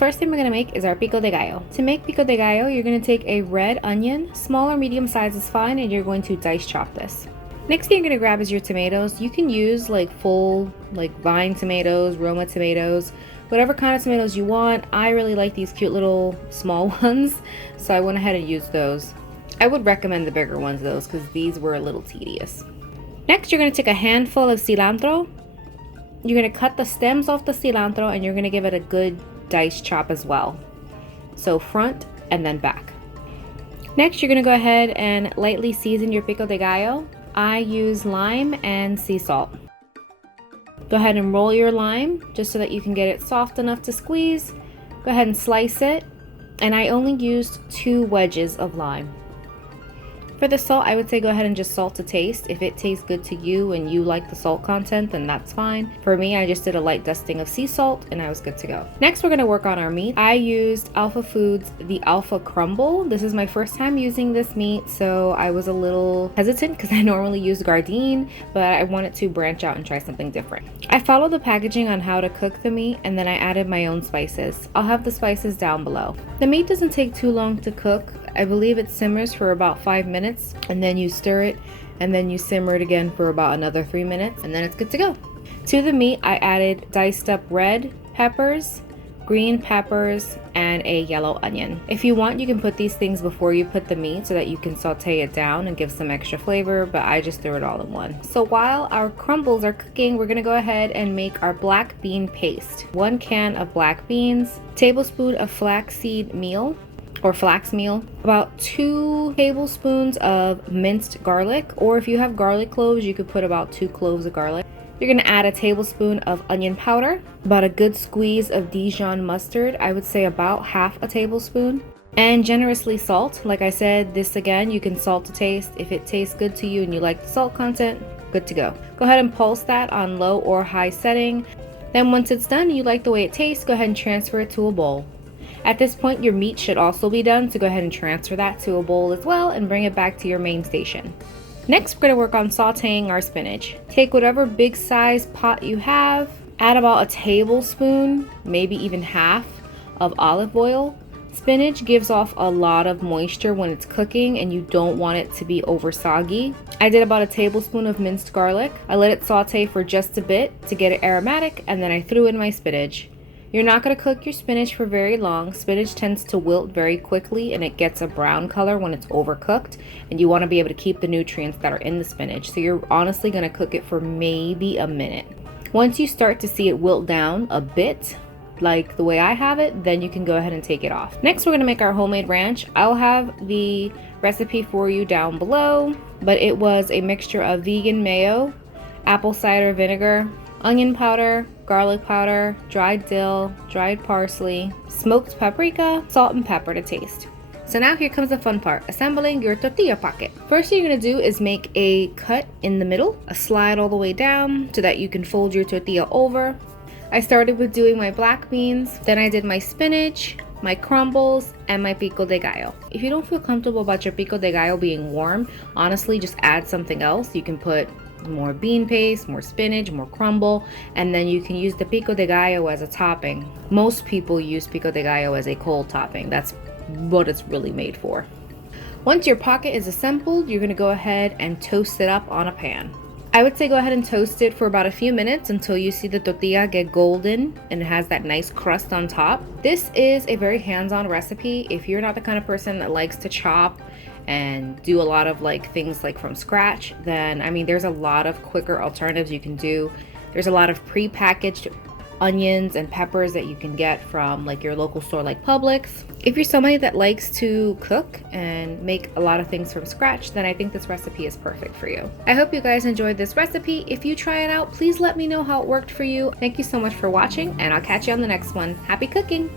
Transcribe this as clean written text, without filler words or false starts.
first thing we're going to make is our pico de gallo. To make pico de gallo, you're going to take a red onion, small or medium size is fine, and you're going to dice chop this. Next thing you're going to grab is your tomatoes. You can use like full like vine tomatoes, Roma tomatoes, whatever kind of tomatoes you want. I really like these cute little small ones, so I went ahead and used those. I would recommend the bigger ones though, because these were a little tedious. Next, you're going to take a handful of cilantro. You're going to cut the stems off the cilantro and you're going to give it a good dice chop as well. So front and then back. Next, you're going to go ahead and lightly season your pico de gallo. I use lime and sea salt. Go ahead and roll your lime just so that you can get it soft enough to squeeze. Go ahead and slice it. And I only used 2 wedges of lime. For the salt, I would say go ahead and just salt to taste. If it tastes good to you and you like the salt content, then that's fine. For me, I just did a light dusting of sea salt and I was good to go. Next, we're gonna work on our meat. I used Alpha Foods, the Alpha Crumble. This is my first time using this meat, so I was a little hesitant because I normally use Gardein, but I wanted to branch out and try something different. I followed the packaging on how to cook the meat and then I added my own spices. I'll have the spices down below. The meat doesn't take too long to cook. I believe it simmers for about 5 minutes and then you stir it and then you simmer it again for about another 3 minutes and then it's good to go. To the meat, I added diced up red peppers, green peppers, and a yellow onion. If you want, you can put these things before you put the meat so that you can saute it down and give some extra flavor, but I just threw it all in one. So while our crumbles are cooking, we're gonna go ahead and make our black bean paste. 1 can of black beans, tablespoon of flaxseed meal, or Flaxmeal, about 2 tablespoons of minced garlic, or if you have garlic cloves, you could put about 2 cloves of garlic. You're gonna add a tablespoon of onion powder, about a good squeeze of Dijon mustard, I would say about half a tablespoon, and generously salt. Like I said, this again, you can salt to taste. If it tastes good to you and you like the salt content, good to go. Go ahead and pulse that on low or high setting. Then once it's done and you like the way it tastes, go ahead and transfer it to a bowl. At this point, your meat should also be done, so go ahead and transfer that to a bowl as well and bring it back to your main station. Next, we're going to work on sauteing our spinach. Take whatever big size pot you have, add about a tablespoon, maybe even half, of olive oil. Spinach gives off a lot of moisture when it's cooking and you don't want it to be over soggy. I did about a tablespoon of minced garlic. I let it saute for just a bit to get it aromatic and then I threw in my spinach. You're not going to cook your spinach for very long. Spinach tends to wilt very quickly and it gets a brown color when it's overcooked, and you want to be able to keep the nutrients that are in the spinach. So you're honestly going to cook it for maybe a minute. Once you start to see it wilt down a bit, like the way I have it, then you can go ahead and take it off. Next, we're going to make our homemade ranch. I'll have the recipe for you down below, but it was a mixture of vegan mayo, apple cider vinegar, onion powder, garlic powder, dried dill, dried parsley, smoked paprika, salt and pepper to taste. So now here comes the fun part, assembling your tortilla pocket. First thing you're gonna do is make a cut in the middle, a slide all the way down so that you can fold your tortilla over. I started with doing my black beans, then I did my spinach, my crumbles, and my pico de gallo. If you don't feel comfortable about your pico de gallo being warm, honestly just add something else. You can put more bean paste, more spinach, more crumble, and then you can use the pico de gallo as a topping. Most people use pico de gallo as a cold topping. That's what it's really made for. Once your pocket is assembled, you're going to go ahead and toast it up on a pan. I would say go ahead and toast it for about a few minutes until you see the tortilla get golden and it has that nice crust on top. This is a very hands-on recipe. If you're not the kind of person that likes to chop and do a lot of like things like from scratch, then I mean there's a lot of quicker alternatives you can do. There's a lot of pre-packaged onions and peppers that you can get from like your local store like Publix. If you're somebody that likes to cook and make a lot of things from scratch, then I think this recipe is perfect for you. I hope you guys enjoyed this recipe. If you try it out, please let me know how it worked for you. Thank you so much for watching and I'll catch you on the next one. Happy cooking!